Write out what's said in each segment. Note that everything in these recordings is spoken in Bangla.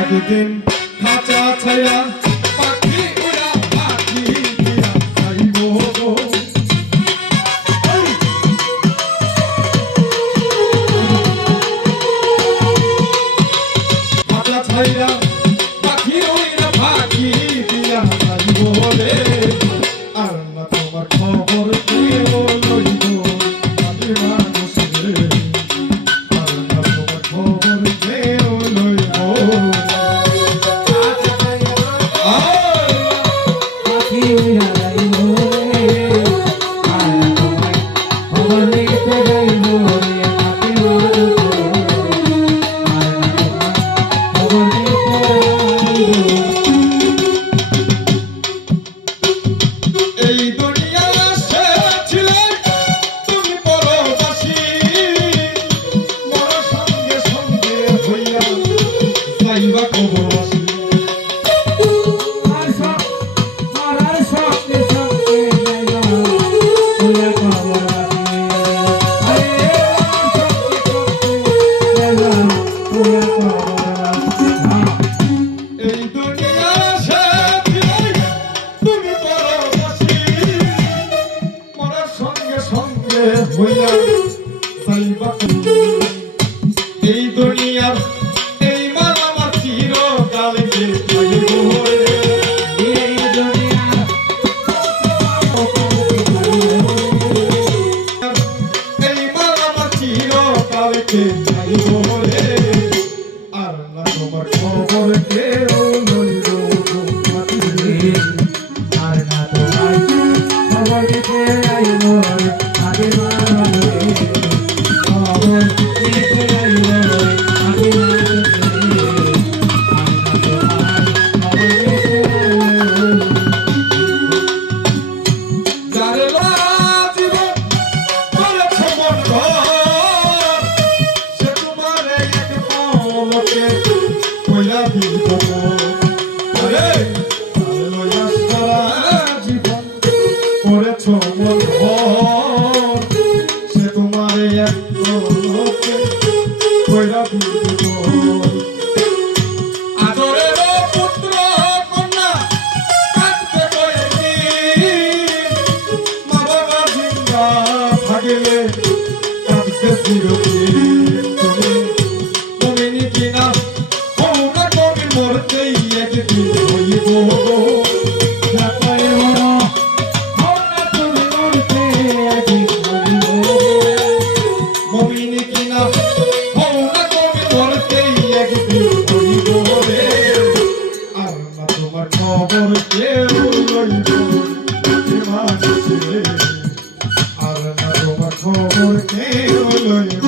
একদিন খাঁচা ছায়া পাখি উড়া পাখি দিয়া যাইব গো। খাঁচা ছায়া পাখি উড়া পাখি দিয়া যাইব রে। আর না তোমার খবর কেউ লইব আমি মানুষ রে। আর না তোমার খবর কেউ লইব। এই দুনিয়া ছেড়েছিলে তুমি পরবাসী, মরার সঙ্গে সঙ্গে হইয়া যাইবা কবরবাসী। এই দুনিয়া ছেড়েছিলে তুমি পরবাসী, মরার সঙ্গে সঙ্গে হইয়া যাইবা কবরবাসী। এই দুনিয়ার এই মান আমার চিরকালকে থাকিব রে। এই দুনিয়ার এই মান আমার চিরকালকে থাকিব রে। আর না তোমার খবর কেউ লইব রে। আর না তোমার খবর দিতে আইব আগে মানবে, খবর দিতে আইব আগে মানবে। আর না তোমার খবর দিতে আইব। যারে জীবন করেছে মন ঘর, সে তোমার এক পলকে কইরা দিব। আরে যারে লইয়া সারা জীবন করেছ মন ঘর, সে তোমার এক পলকে কইরা দিব। আদরের পুত্র কন্যা কাঁদতে কয়েকদিন, মা বাবা জিন্দা থাকিলে কাঁদতে চিরদিন। তুমি কিনা হও না কবি মরতেই একদিন হইব গো। ঢাকায় বড় হও না তুমি মরতে একদিন হইব। মমিনি কিনা হও না কবি মরতেই একদিন হইব রে। আর না তোমার খবর কেউ লইব আমি মানুষ রে। আর না তোমার খবর কেউ লইব।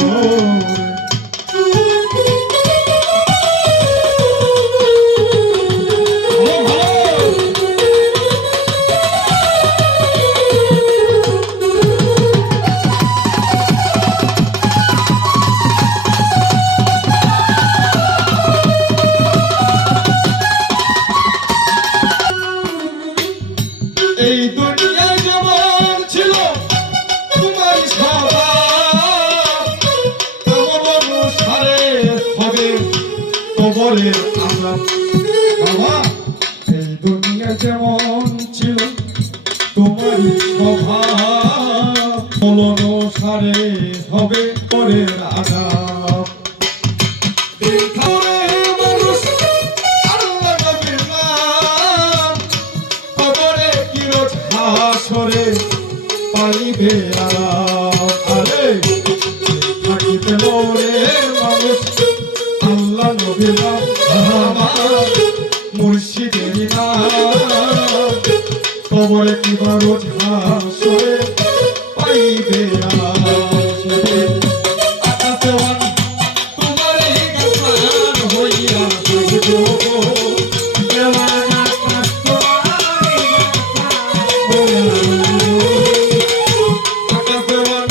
এই দুনিয়ায় যেমন ছিল তোমার স্বভাব, তেমন অনুসারে হবে কবরের আযাব। বাবা, এই দুনিয়ায় যেমন ছিল তোমার স্বভাব, তেমন অনুসারে হবে কবরের আযাব। মানুষ আল্লাহ নবীর নাম কবরে কিরোজ হাসরে পাইবে আরাম। আরে থাকিতে মোরে মানুষ আল্লাহ নবীর নাম, আমার মুর্শিদের নাম কবরে কিরোজ হাসরে পাইবে আরাম। আকাশওয়ান তোমার এই গান হইয়া যাইব গো। দেওয়ানা আকাশওয়ান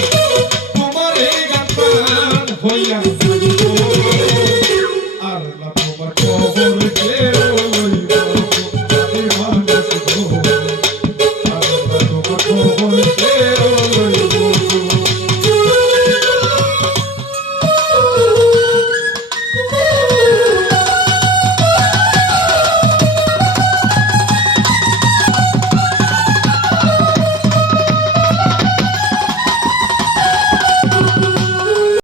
তোমার এই গান হইয়া যাইব। আর না তোমার খবর কেউ